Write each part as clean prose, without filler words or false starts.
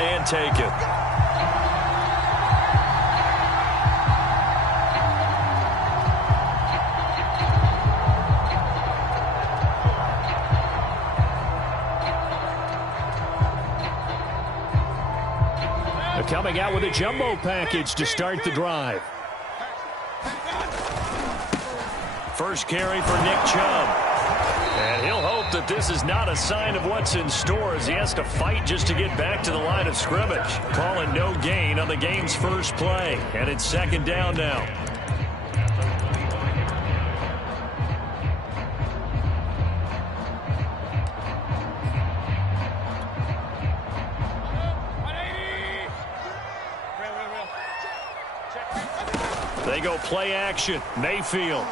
and taken. Coming out with a jumbo package to start the drive. First carry for Nick Chubb. And he'll hope that this is not a sign of what's in store as he has to fight just to get back to the line of scrimmage. Calling no gain on the game's first play. And it's second down now. They go play action. Mayfield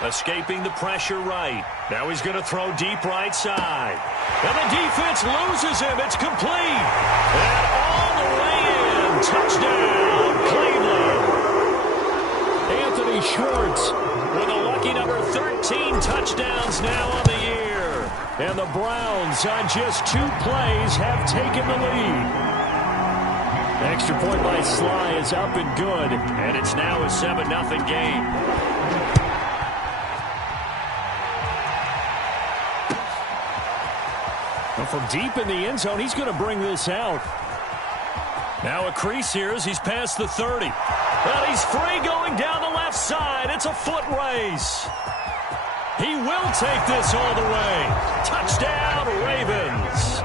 escaping the pressure right. Now he's going to throw deep right side. And the defense loses him. It's complete. And all the way in. Touchdown, Cleveland. Anthony Schwartz with a lucky number 13 touchdowns now on the year. And the Browns on just 2 plays have taken the lead. Extra point by Sly is up and good, and it's now a 7-0 game. Well, from deep in the end zone, he's going to bring this out. Now a crease here as he's past the 30. But he's free going down the left side. It's a foot race. He will take this all the way. Touchdown, Ravens.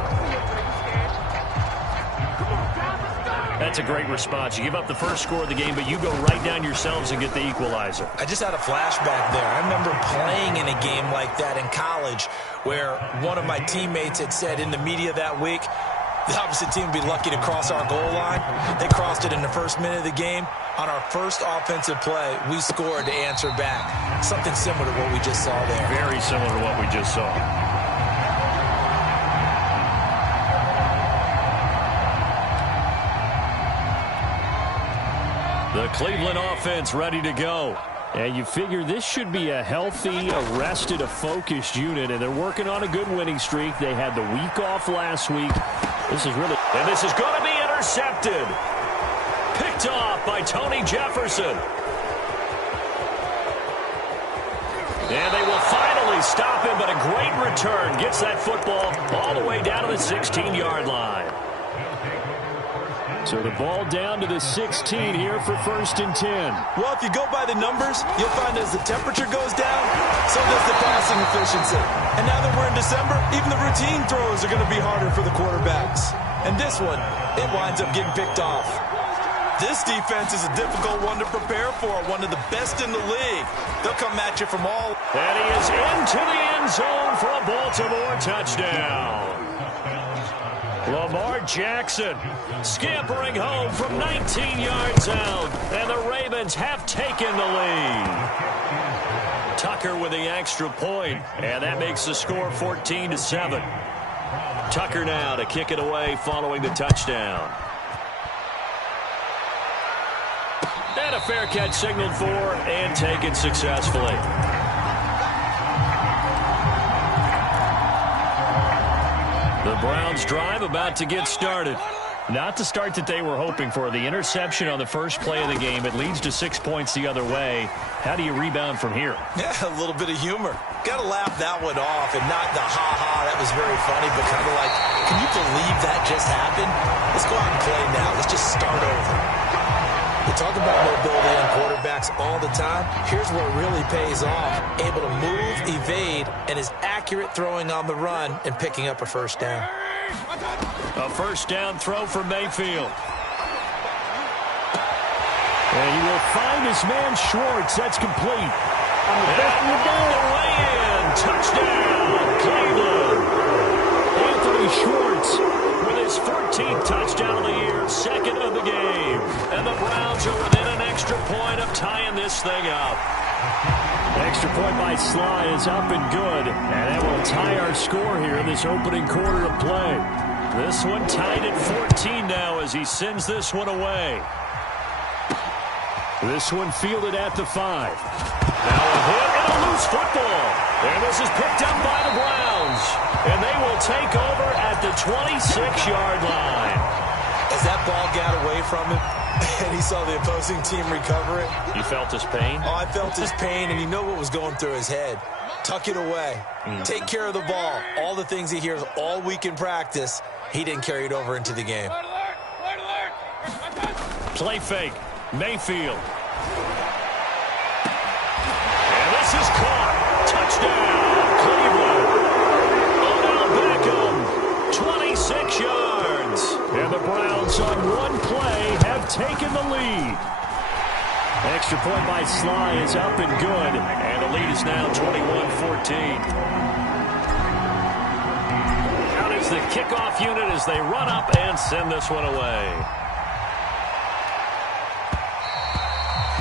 That's a great response. You give up the first score of the game, but you go right down yourselves and get the equalizer. I just had a flashback there. I remember playing in a game like that in college where one of my teammates had said in the media that week, the opposite team would be lucky to cross our goal line. They crossed it in the first minute of the game. On our first offensive play, we scored to answer back. Something similar to what we just saw there. Very similar to what we just saw. The Cleveland offense ready to go. And you figure this should be a healthy, a rested, a focused unit, and they're working on a good winning streak. They had the week off last week. This is really... And this is going to be intercepted. Picked off by Tony Jefferson. And they will finally stop him, but a great return. Gets that football all the way down to the 16-yard line. So the ball down to the 16 here for 1st and 10. Well, if you go by the numbers, you'll find as the temperature goes down, so does the passing efficiency. And now that we're in December, even the routine throws are going to be harder for the quarterbacks. And this one, it winds up getting picked off. This defense is a difficult one to prepare for, one of the best in the league. They'll come at you from all... And he is into the end zone for a Baltimore touchdown. Lamar Jackson scampering home from 19 yards out, and the Ravens have taken the lead. Tucker with the extra point, and that makes the score 14-7. Tucker now to kick it away following the touchdown. And a fair catch signaled for and taken successfully. The Browns drive about to get started. Not the start that they were hoping for. The interception on the first play of the game. It leads to 6 points the other way. How do you rebound from here? Yeah, a little bit of humor. Got to laugh that one off and not the ha-ha. That was very funny, but kind of like, can you believe that just happened? Let's go out and play now. Let's just start over. We talk about mobility on quarterbacks all the time. Here's what really pays off. Able to move, evade, and is accurate throwing on the run and picking up a first down. A first down throw for Mayfield. And he will find his man Schwartz. That's complete. And all the way in. Touchdown, Cleveland. Anthony Schwartz with his 14th touchdown of the year, second of the game. And the Browns are within an extra point of tying this thing up. Extra point by Sly is up and good. And that will tie our score here in this opening quarter of play. This one tied at 14 now as he sends this one away. This one fielded at the 5. Now a hit and a loose football. And this is picked up by the Browns. And they will take over at the 26-yard line. from him, and he saw the opposing team recover it. You felt his pain? Oh, I felt his pain, and you know what was going through his head. Tuck it away. Take care of the ball. All the things he hears all week in practice, he didn't carry it over into the game. Play fake. Mayfield. And this is caught. Touchdown, Cleveland. Odell Beckham, 26 yards. And the Browns on one play have taken the lead. Extra point by Sly is up and good. And the lead is now 21-14. Out is the kickoff unit as they run up and send this one away.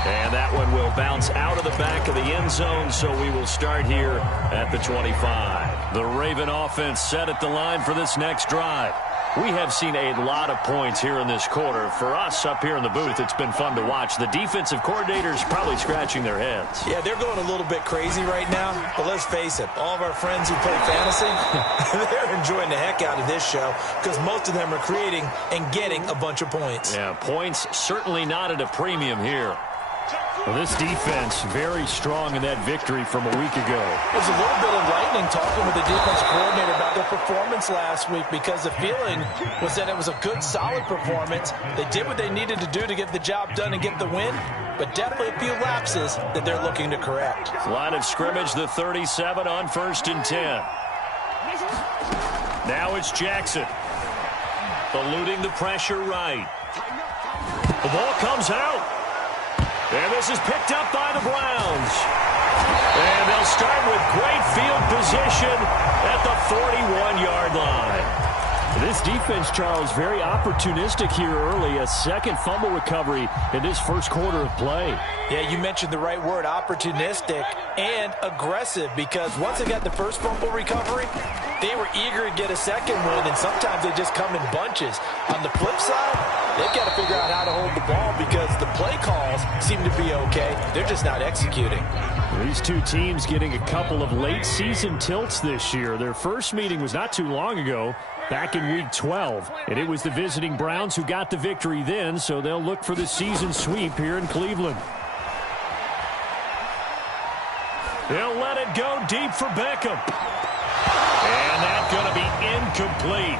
And that one will bounce out of the back of the end zone, so we will start here at the 25. The Raven offense set at the line for this next drive. We have seen a lot of points here in this quarter. For us up here in the booth, it's been fun to watch. The defensive coordinators probably scratching their heads. Yeah, they're going a little bit crazy right now, but let's face it, all of our friends who play fantasy, they're enjoying the heck out of this show because most of them are creating and getting a bunch of points. Yeah, points certainly not at a premium here. Well, this defense very strong in that victory from a week ago. It was a little bit enlightening talking with the defensive coordinator about their performance last week because the feeling was that it was a good, solid performance. They did what they needed to do to get the job done and get the win, but definitely a few lapses that they're looking to correct. Line of scrimmage, the 37 on 1st and 10. Now it's Jackson. Eluding the pressure right. The ball comes out. And this is picked up by the Browns. And they'll start with great field position at the 41-yard line. This defense, Charles, very opportunistic here early. A second fumble recovery in this first quarter of play. Yeah, you mentioned the right word, opportunistic and aggressive, because once they got the first fumble recovery, they were eager to get a second one, and sometimes they just come in bunches. On the flip side, they've got to figure out how to hold the ball because the play calls seem to be okay. They're just not executing. These two teams getting a couple of late season tilts this year. Their first meeting was not too long ago, back in week 12. And it was the visiting Browns who got the victory then, so they'll look for the season sweep here in Cleveland. They'll let it go deep for Beckham. And that's going to be incomplete.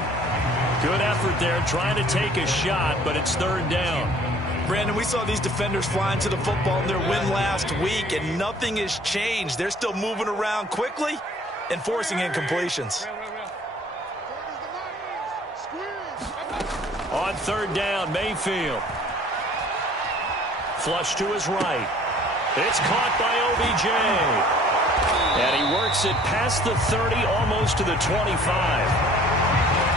Good effort there trying to take a shot, but it's third down. Brandon, we saw these defenders flying to the football in their win last week, and nothing has changed. They're still moving around quickly and forcing incompletions. On third down, Mayfield. Flush to his right. It's caught by OBJ. And he works it past the 30, almost to the 25.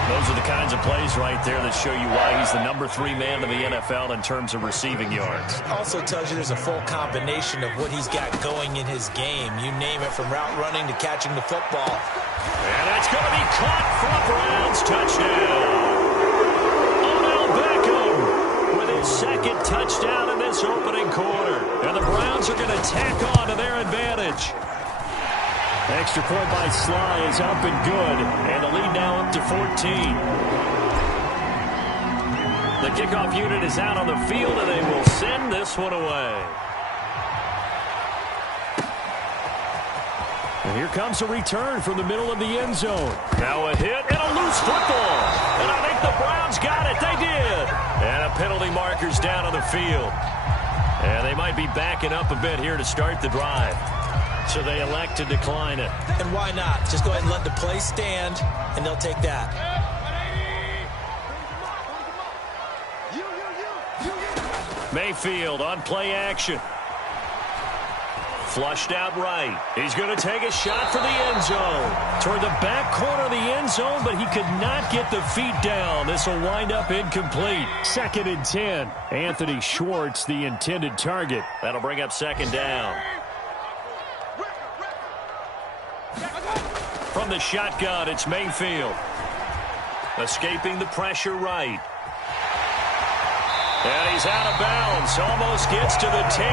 Those are the kinds of plays right there that show you why he's the number 3 man in the NFL in terms of receiving yards. Also tells you there's a full combination of what he's got going in his game. You name it, from route running to catching the football. And that's going to be caught for a Browns touchdown. Odell Beckham with his second touchdown in this opening quarter. And the Browns are going to tack on to their advantage. Extra point by Sly is up and good, and the lead now up to 14. The kickoff unit is out on the field, and they will send this one away. And here comes a return from the middle of the end zone. Now a hit and a loose football. And I think the Browns got it. They did. And a penalty marker's down on the field. And they might be backing up a bit here to start the drive. So they elect to decline it. And why not? Just go ahead and let the play stand, and they'll take that. Mayfield on play action. Flushed out right. He's going to take a shot for the end zone. Toward the back corner of the end zone, but he could not get the feet down. This will wind up incomplete. 2nd and 10. Anthony Schwartz, the intended target. That'll bring up 2nd down. From the shotgun, it's Mayfield. Escaping the pressure right. And he's out of bounds. Almost gets to the 10.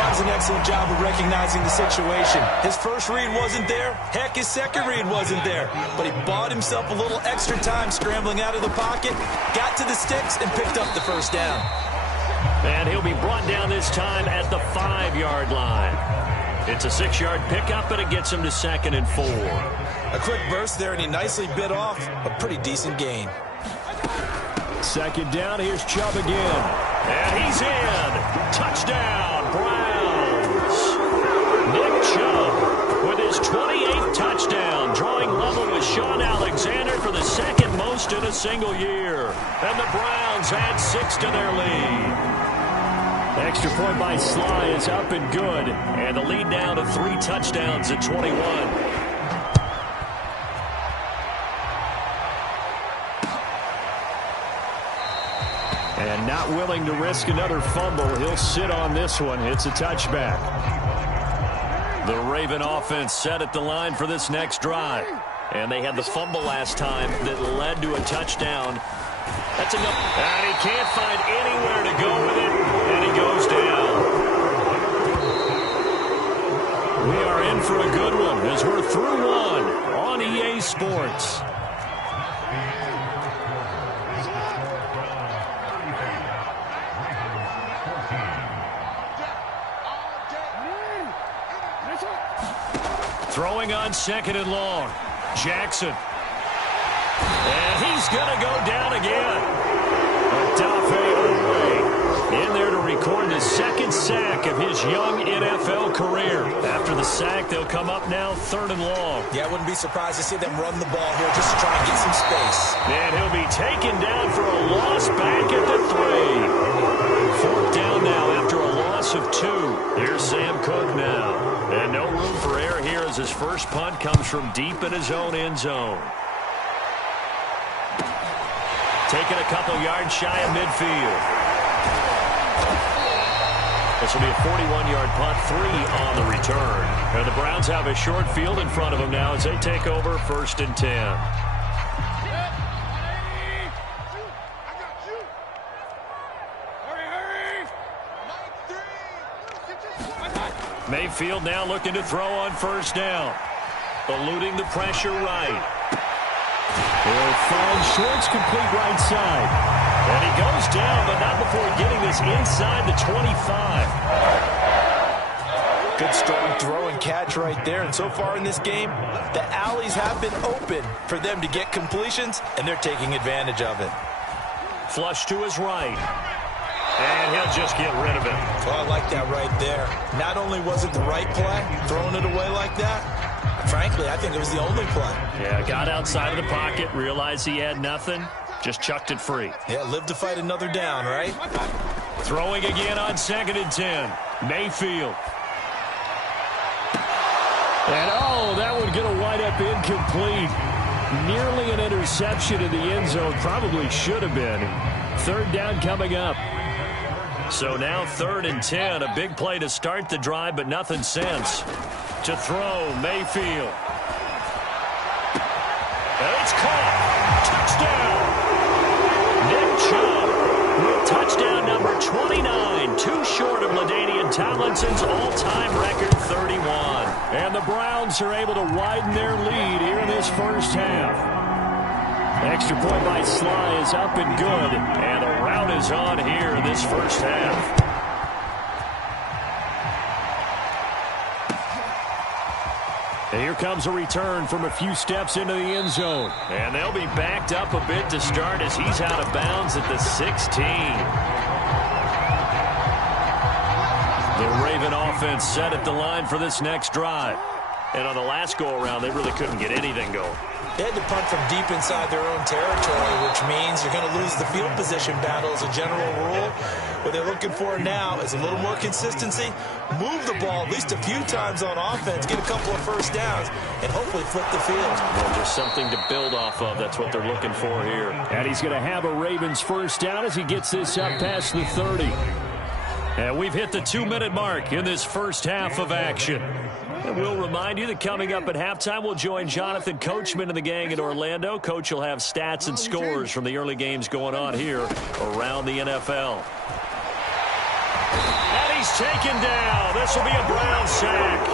That was an excellent job of recognizing the situation. His first read wasn't there. Heck, his second read wasn't there. But he bought himself a little extra time scrambling out of the pocket, got to the sticks, and picked up the first down. And he'll be brought down this time at the 5-yard line. It's a 6-yard pickup, and it gets him to 2nd and 4. A quick burst there, and he nicely bit off a pretty decent gain. 2nd down, here's Chubb again. And he's in. Touchdown, Browns. Nick Chubb with his 28th touchdown, drawing level with Sean Alexander for the second most in a single year. And the Browns add 6 to their lead. Extra point by Sly is up and good. And the lead now to 3 touchdowns at 21. And not willing to risk another fumble. He'll sit on this one. It's a touchback. The Raven offense set at the line for this next drive. And they had the fumble last time that led to a touchdown. That's enough. And he can't find anywhere to go with it. And he goes down. We are in for a good one as we're through one on EA Sports. Throwing on 2nd and long. Jackson. And he's going to go down again. In there to record the 2nd sack of his young NFL career. After the sack, they'll come up now 3rd and long. Yeah, I wouldn't be surprised to see them run the ball here just to try and get some space. And he'll be taken down for a loss back at the 3. 4th down now after a loss of 2. Here's Sam Cook now. And no room for error here as his first punt comes from deep in his own end zone. Taking a couple yards shy of midfield. This will be a 41-yard punt, 3 on the return. And the Browns have a short field in front of them now as they take over 1st and 10. Mayfield now looking to throw on 1st down. Eluding the pressure right. He'll find Shorts complete right side. And he goes down, but not before getting this inside the 25. Good strong throw and catch right there. And so far in this game, the alleys have been open for them to get completions, and they're taking advantage of it. Flush to his right. And he'll just get rid of it. Oh, I like that right there. Not only was it the right play, throwing it away like that, frankly, I think it was the only play. Yeah, got outside of the pocket, realized he had nothing, just chucked it free. Yeah, live to fight another down, right? Throwing again on 2nd and 10. Mayfield. And oh, that one going to wind up incomplete. Nearly an interception in the end zone. Probably should have been. 3rd down coming up. So now 3rd and 10. A big play to start the drive, but nothing since. To throw, Mayfield. And it's caught. Touchdown. Nick Chubb with touchdown number 29. Too short of LaDainian Tomlinson's all-time record 31. And the Browns are able to widen their lead here in this first half. Extra point by Sly is up and good. And the rout is on here in this first half. And here comes a return from a few steps into the end zone. And they'll be backed up a bit to start as he's out of bounds at the 16. The Raven offense set at the line for this next drive. And on the last go-around, they really couldn't get anything going. They had to punt from deep inside their own territory, which means you're going to lose the field position battle as a general rule. What they're looking for now is a little more consistency, move the ball at least a few times on offense, get a couple of first downs, and hopefully flip the field. Well, just something to build off of. That's what they're looking for here. And he's going to have a Ravens first down as he gets this up past the 30. And we've hit the 2-minute mark in this first half of action. And we'll remind you that coming up at halftime, we'll join Jonathan Coachman and the gang in Orlando. Coach will have stats and scores from the early games going on here around the NFL. And he he's taken down. This will be a Brown sack.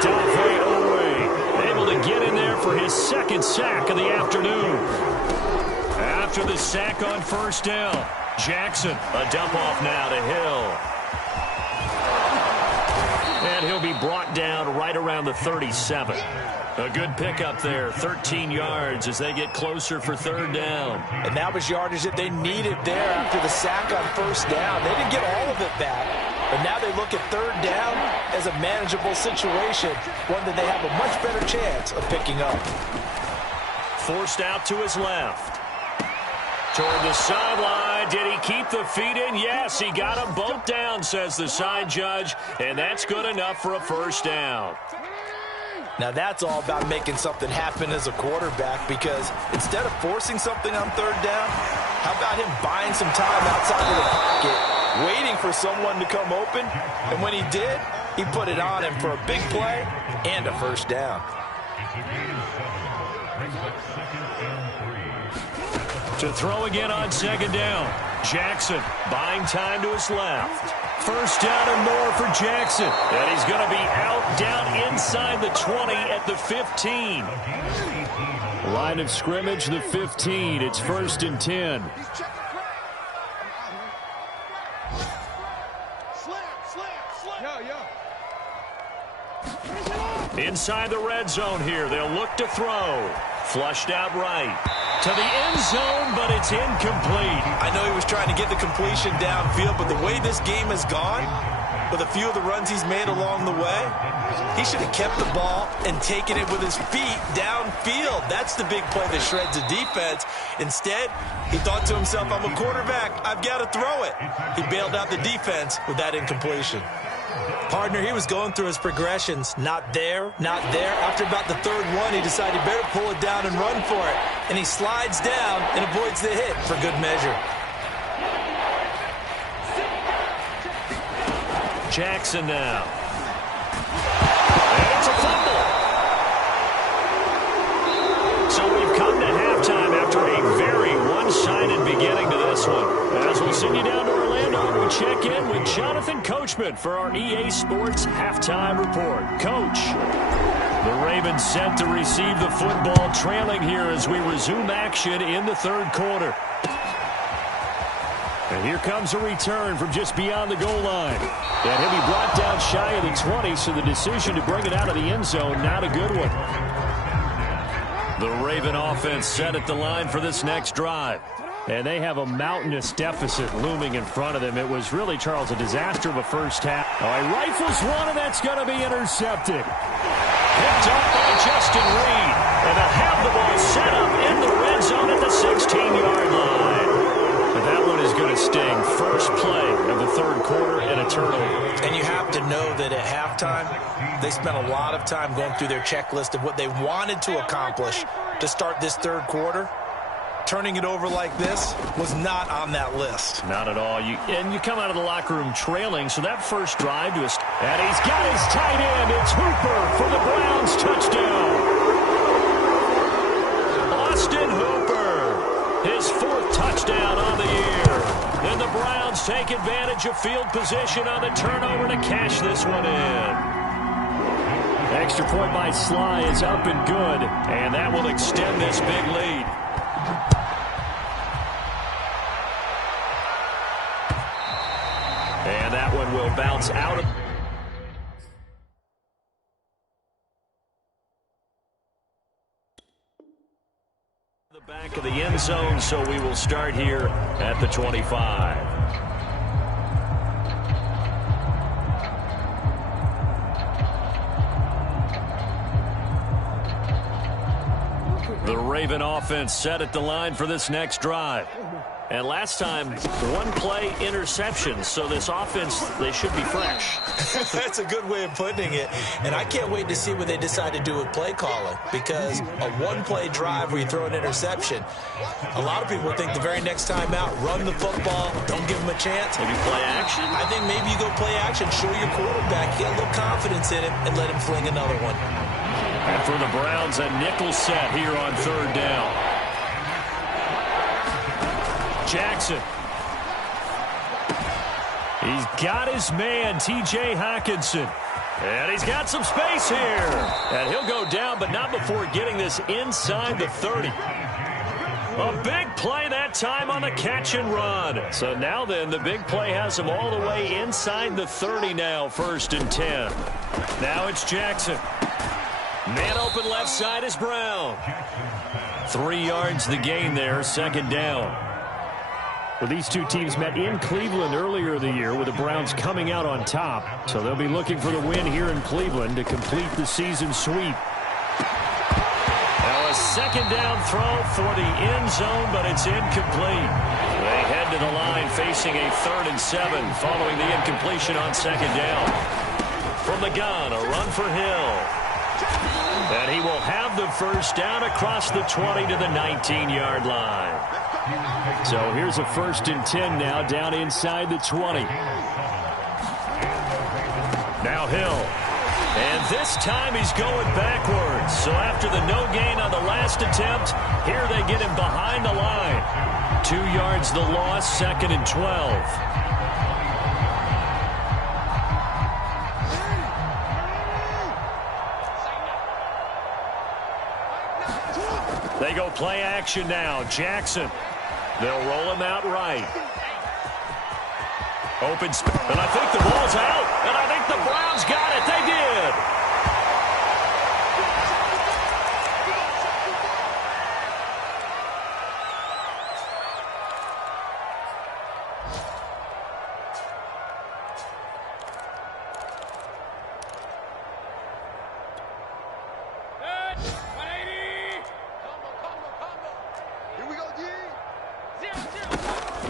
Adolphe Owe able to get in there for his second sack of the afternoon. After the sack on first down, Jackson, a dump off now to Hill. And he'll be brought down right around the 37. A good pickup there, 13 yards as they get closer for third down. And that was yardage that they needed there after the sack on first down. They didn't get all of it back, but now they look at third down as a manageable situation, one that they have a much better chance of picking up. Forced out to his left. Toward the sideline. Did he keep the feet in? Yes, he got them both down, says the side judge, and that's good enough for a first down. Now that's all about making something happen as a quarterback, because instead of forcing something on third down, how about him buying some time outside of the pocket, waiting for someone to come open, and when he did, he put it on him for a big play and a first down. To throw again on second down. Jackson buying time to his left. First down and more for Jackson. And he's going to be out down inside the 20 at the 15. Line of scrimmage, the 15. It's 1st and 10. Inside the red zone here. They'll look to throw. Flushed out right. To the end zone, but it's incomplete. I know he was trying to get the completion downfield, but the way this game has gone, with a few of the runs he's made along the way, he should have kept the ball and taken it with his feet downfield. That's the big play that shreds the defense. Instead, he thought to himself, I'm a quarterback, I've got to throw it. He bailed out the defense with that incompletion. Partner, he was going through his progressions. Not there, not there. After about the third one, he decided he better pull it down and run for it. And he slides down and avoids the hit for good measure. Jackson now. And it's a fumble. So we've come to halftime after a very one-sided beginning to this one. As we'll send you down to Orlando, we check in with Jonathan Coachman for our EA Sports Halftime Report. Coach, the Ravens set to receive the football, trailing here as we resume action in the third quarter. And here comes a return from just beyond the goal line. And he'll be brought down shy of the 20, so the decision to bring it out of the end zone, not a good one. The Raven offense set at the line for this next drive. And they have a mountainous deficit looming in front of them. It was really, Charles, a disaster of a first half. Oh, he rifles one, and that's going to be intercepted. Picked up by Justin Reed. And they'll have the ball set up in the red zone at the 16-yard line. But that one is going to sting. First play of the third quarter and a turnover. And you have to know that at halftime, they spent a lot of time going through their checklist of what they wanted to accomplish to start this third quarter. Turning it over like this was not on that list. Not at all. And you come out of the locker room trailing, so that first drive to and he's got his tight end. It's Hooper for the Browns touchdown. Austin Hooper, his 4th touchdown on the year. Then the Browns take advantage of field position on the turnover to cash this one in. Extra point by Sly is up and good, and that will extend this big lead. And that one will bounce out of the back of the end zone, so we will start here at the 25. The Raven offense set at the line for this next drive. And last time, 1-play interception. So this offense, they should be fresh. That's a good way of putting it. And I can't wait to see what they decide to do with play calling. Because a 1-play drive where you throw an interception, a lot of people think the very next time out, run the football, don't give them a chance. Maybe play action? I think maybe you go play action, show your quarterback, get a little confidence in him, and let him fling another one. And for the Browns, a nickel set here on third down. Jackson. He's got his man, T.J. Hockenson. And he's got some space here. And he'll go down, but not before getting this inside the 30. A big play that time on the catch and run. So now then, the big play has him all the way inside the 30 now, 1st and 10. Now it's Jackson. Man open left side is Brown. 3 yards the gain there, 2nd down. Well, these two teams met in Cleveland earlier in the year with the Browns coming out on top. So they'll be looking for the win here in Cleveland to complete the season sweep. Now a 2nd down throw for the end zone, but it's incomplete. They head to the line facing a 3rd and 7 following the incompletion on 2nd down. From the gun, a run for Hill. And he will have the 1st down across the 20 to the 19-yard line. So here's a 1st and 10 now down inside the 20. Now Hill. And this time he's going backwards. So after the no gain on the last attempt, here they get him behind the line. 2 yards the loss, 2nd and 12. They go play action now. Jackson. They'll roll him out right. Open, and I think the ball's out, and I think the Browns got it. They did.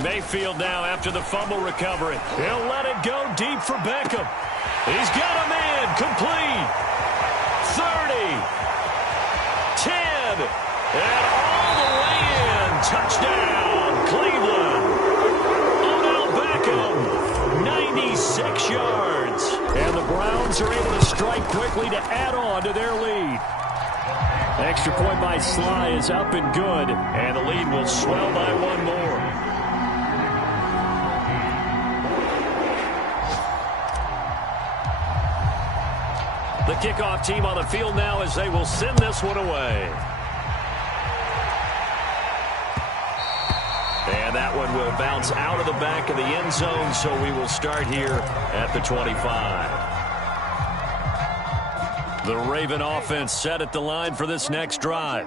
Mayfield now after the fumble recovery. He'll let it go deep for Beckham. He's got a man complete. 30. 10. And all the way in. Touchdown, Cleveland. Odell Beckham, 96 yards. And the Browns are able to strike quickly to add on to their lead. Extra point by Sly is up and good. And the lead will swell by 1 more. The kickoff team on the field now as they will send this one away. And that one will bounce out of the back of the end zone, so we will start here at the 25. The Raven offense set at the line for this next drive.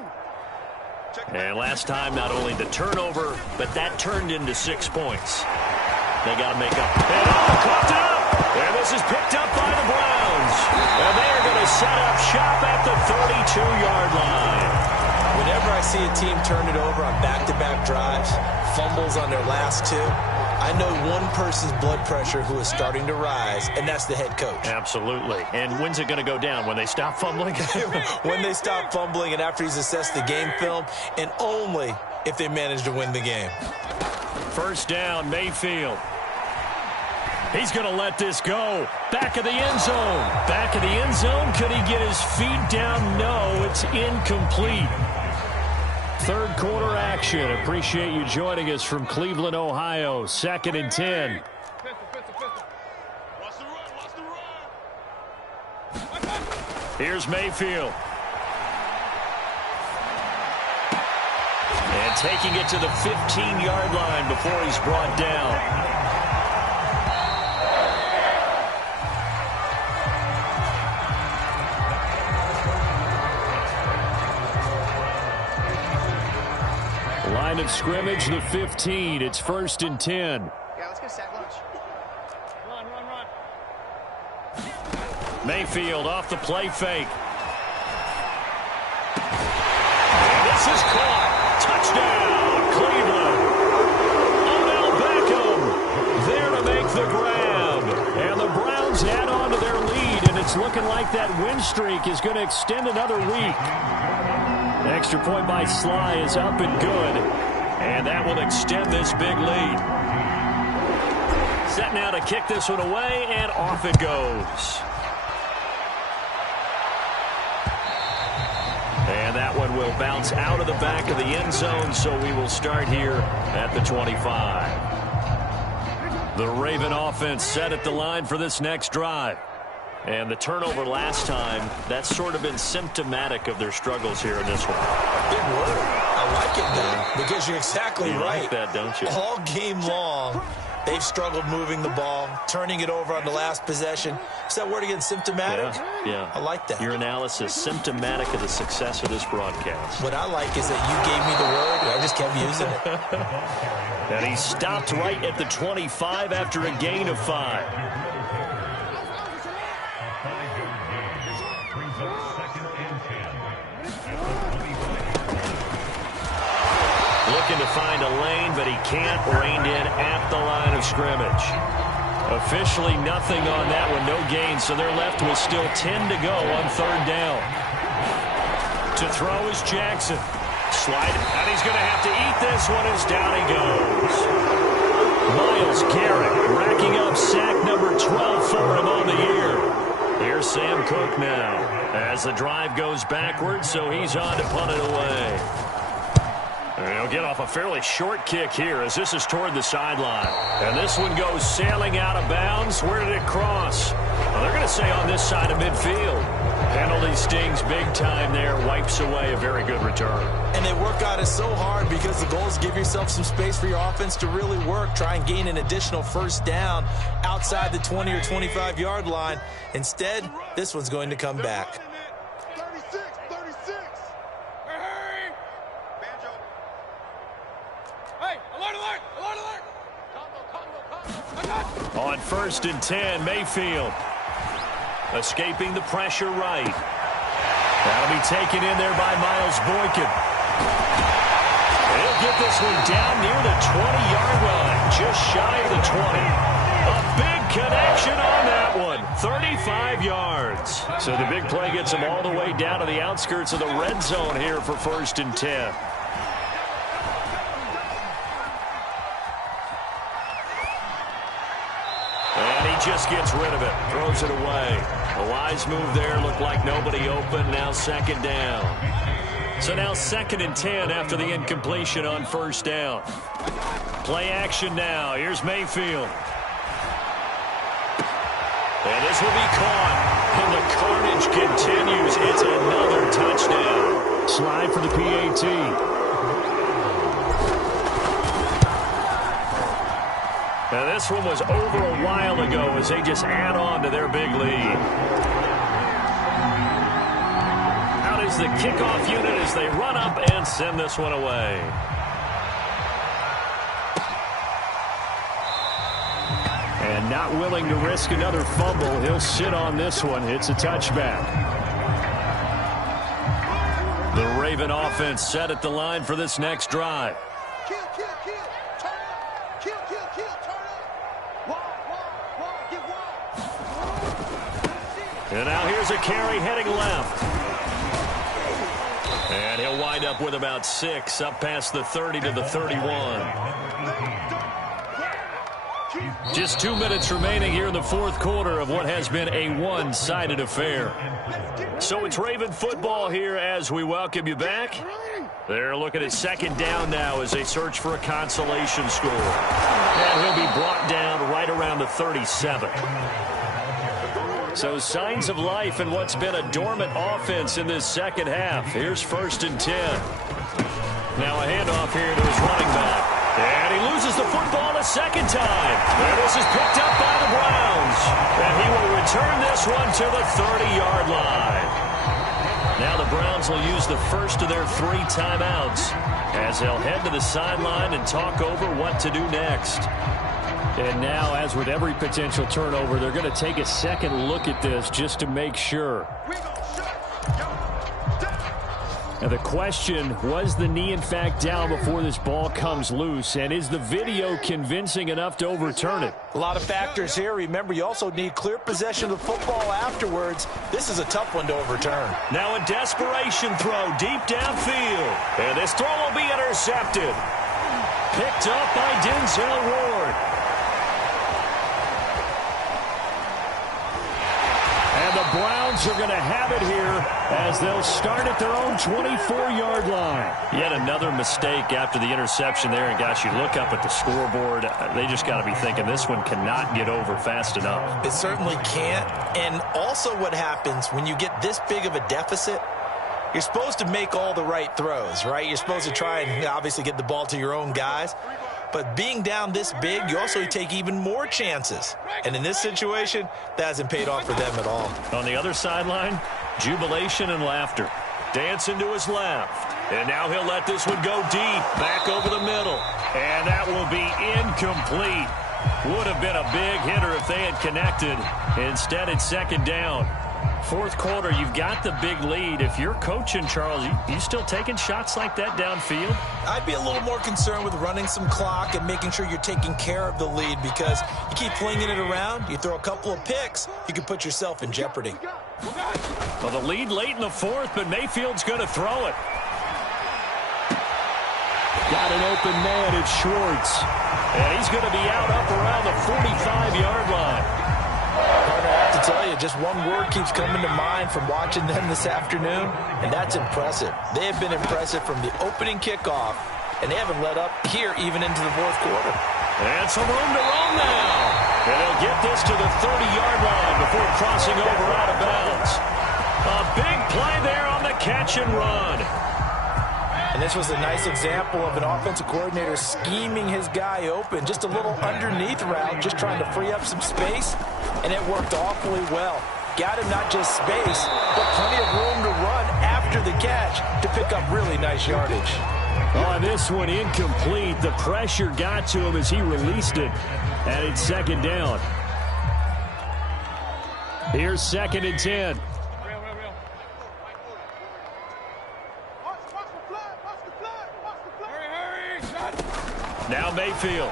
And last time, not only the turnover, but that turned into 6 points. They got to make up. And caught it up. And this is picked up by the Browns. And they are going to set up shop at the 32-yard line. Whenever I see a team turn it over on back-to-back drives, fumbles on their last 2, I know one person's blood pressure who is starting to rise, and that's the head coach. Absolutely. And when's it going to go down? When they stop fumbling? When they stop fumbling and after he's assessed the game film, and only if they manage to win the game. 1st down, Mayfield. He's going to let this go. Back of the end zone. Back of the end zone. Could he get his feet down? No, it's incomplete. 3rd quarter action. Appreciate you joining us from Cleveland, Ohio. 2nd and 10. Here's Mayfield. And taking it to the 15-yard line before he's brought down. Line of scrimmage, the 15. It's 1st and 10. Yeah, let's get a sack lunch. Run. Mayfield off the play fake. And this is caught. Touchdown, Cleveland. Odell Beckham there to make the grab. And the Browns add on to their lead, and it's looking like that win streak is going to extend another week. Extra point by Sly is up and good. And that will extend this big lead. Set now to kick this one away, and off it goes. And that one will bounce out of the back of the end zone, so we will start here at the 25. The Raven offense set at the line for this next drive. And the turnover last time, that's sort of been symptomatic of their struggles here in this one. Big word. I like it, though, because you're exactly right. You like that, don't you? All game long, they've struggled moving the ball, turning it over on the last possession. Is that word again, symptomatic? Yeah. I like that. Your analysis, symptomatic of the success of this broadcast. What I like is that you gave me the word, and I just kept using it. And he stopped right at the 25 after a gain of 5. Looking to find a lane, but he can't. Reined in at the line of scrimmage. Officially nothing on that one, no gain, so they're left with still 10 to go on 3rd down. To throw is Jackson. Slide, and he's going to have to eat this one as down he goes. Myles Garrett racking up sack number 12 for him on the year. Here's Sam Cook now as the drive goes backwards, so he's on to punt it away. And he'll get off a fairly short kick here as this is toward the sideline. And this one goes sailing out of bounds. Where did it cross? Well, they're going to say on this side of midfield. Penalty stings big time there. Wipes away a very good return. And they work on it so hard because the goal is give yourself some space for your offense to really work. Try and gain an additional 1st down outside the 20 or 25-yard line. Instead, this one's going to come back. On 1st and 10, Mayfield escaping the pressure right. That'll be taken in there by Miles Boykin. He'll get this one down near the 20-yard line, just shy of the 20. A big connection on that one, 35 yards. So the big play gets him all the way down to the outskirts of the red zone here for 1st and 10. Just gets rid of it, throws it away. A wise move there, looked like nobody open. Now 2nd down. So now 2nd and 10 after the incompletion on 1st down. Play action now. Here's Mayfield. And this will be caught. And the carnage continues. It's another touchdown. Slide for the PAT. Now this one was over a while ago as they just add on to their big lead. Out is the kickoff unit as they run up and send this one away. And not willing to risk another fumble, he'll sit on this one. It's a touchback. The Raven offense set at the line for this next drive. And now here's a carry heading left. And he'll wind up with about 6 up past the 30 to the 31. Just 2 minutes remaining here in the 4th quarter of what has been a one-sided affair. So it's Raven football here as we welcome you back. They're looking at 2nd down now as they search for a consolation score. And he'll be brought down right around the 37. So signs of life in what's been a dormant offense in this 2nd half. Here's 1st and 10. Now a handoff here to his running back. And he loses the football a 2nd time. And this is picked up by the Browns. And he will return this one to the 30-yard line. Now the Browns will use the first of their 3 timeouts as they'll head to the sideline and talk over what to do next. And now, as with every potential turnover, they're going to take a second look at this just to make sure. Now the question, was the knee in fact down before this ball comes loose? And is the video convincing enough to overturn it? A lot of factors here. Remember, you also need clear possession of the football afterwards. This is a tough one to overturn. Now a desperation throw deep downfield. And this throw will be intercepted. Picked up by Denzel Ward. And the Browns are going to have it here as they'll start at their own 24-yard line. Yet another mistake after the interception there. And, gosh, you look up at the scoreboard, they just got to be thinking this one cannot get over fast enough. It certainly can't. And also what happens when you get this big of a deficit, you're supposed to make all the right throws, right? You're supposed to try and obviously get the ball to your own guys. But being down this big, you also take even more chances. And in this situation, that hasn't paid off for them at all. On the other sideline, jubilation and laughter. Dancing to his left. And now he'll let this one go deep, back over the middle. And that will be incomplete. Would have been a big hitter if they had connected. Instead, it's second down. Fourth quarter, you've got the big lead. If you're coaching, Charles, you still taking shots like that downfield? I'd be a little more concerned with running some clock and making sure you're taking care of the lead, because you keep flinging it around, you throw a couple of picks, you can put yourself in jeopardy. Well, the lead late in the fourth, but Mayfield's going to throw it. Got an open man, it's Schwartz. And he's going to be out up around the 45-yard line. I have to tell you, just one word keeps coming to mind from watching them this afternoon, and that's impressive. They have been impressive from the opening kickoff, and they haven't let up here even into the fourth quarter. And some room to run now. And they'll get this to the 30-yard line before crossing over out of bounds. A big play there on the catch and run. And this was a nice example of an offensive coordinator scheming his guy open. Just a little underneath route, just trying to free up some space, and it worked awfully well. Got him not just space, but plenty of room to run after the catch to pick up really nice yardage. On this one, incomplete. The pressure got to him as he released it, and it's second down. Here's second and 10. Now Mayfield.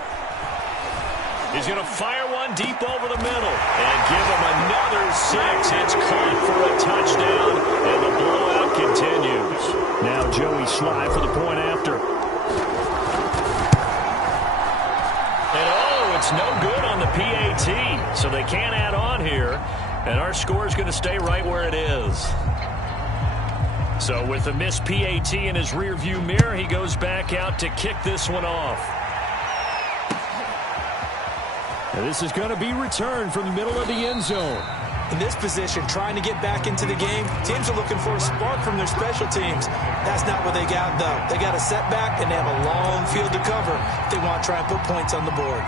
He's going to fire one deep over the middle and give him another 6. It's caught for a touchdown, and the blowout continues. Now Joey Sly for the point after. And oh, it's no good on the PAT, so they can't add on here, and our score is going to stay right where it is. So with the missed PAT in his rearview mirror, he goes back out to kick this one off. And this is going to be returned from the middle of the end zone. In this position, trying to get back into the game, teams are looking for a spark from their special teams. That's not what they got, though. They got a setback, and they have a long field to cover if they want to try and put points on the board.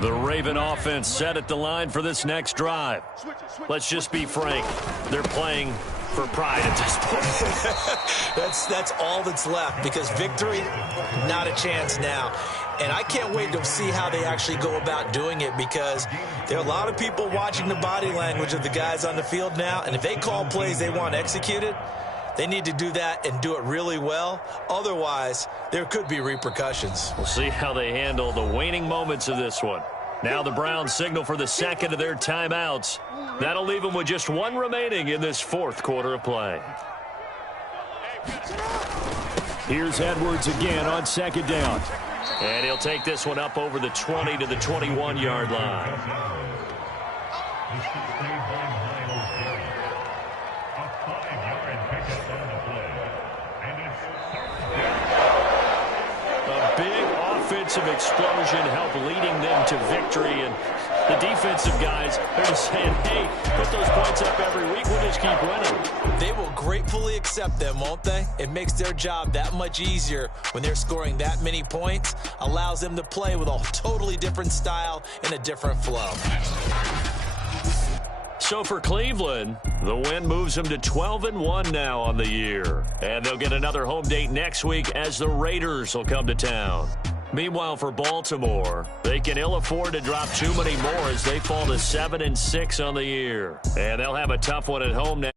The Raven offense set at the line for this next drive. Let's just be frank. They're playing for pride at this point. That's all that's left, because victory, not a chance now. And I can't wait to see how they actually go about doing it, because there are a lot of people watching the body language of the guys on the field now, and if they call plays they want executed, they need to do that and do it really well. Otherwise, there could be repercussions. We'll see how they handle the waning moments of this one. Now the Browns signal for the second of their timeouts. That'll leave them with just one remaining in this fourth quarter of play. Here's Edwards again on second down. And he'll take this one up over the 20 to the 21-yard line. Offensive explosion help leading them to victory, and the defensive guys, they're just saying, hey, put those points up every week, we'll just keep winning. They will gratefully accept them, won't they? It makes their job that much easier when they're scoring that many points, allows them to play with a totally different style and a different flow. So for Cleveland, the win moves them to 12-1 now on the year. And they'll get another home date next week as the Raiders will come to town. Meanwhile, for Baltimore, they can ill afford to drop too many more as they fall to 7-6 on the year. And they'll have a tough one at home now.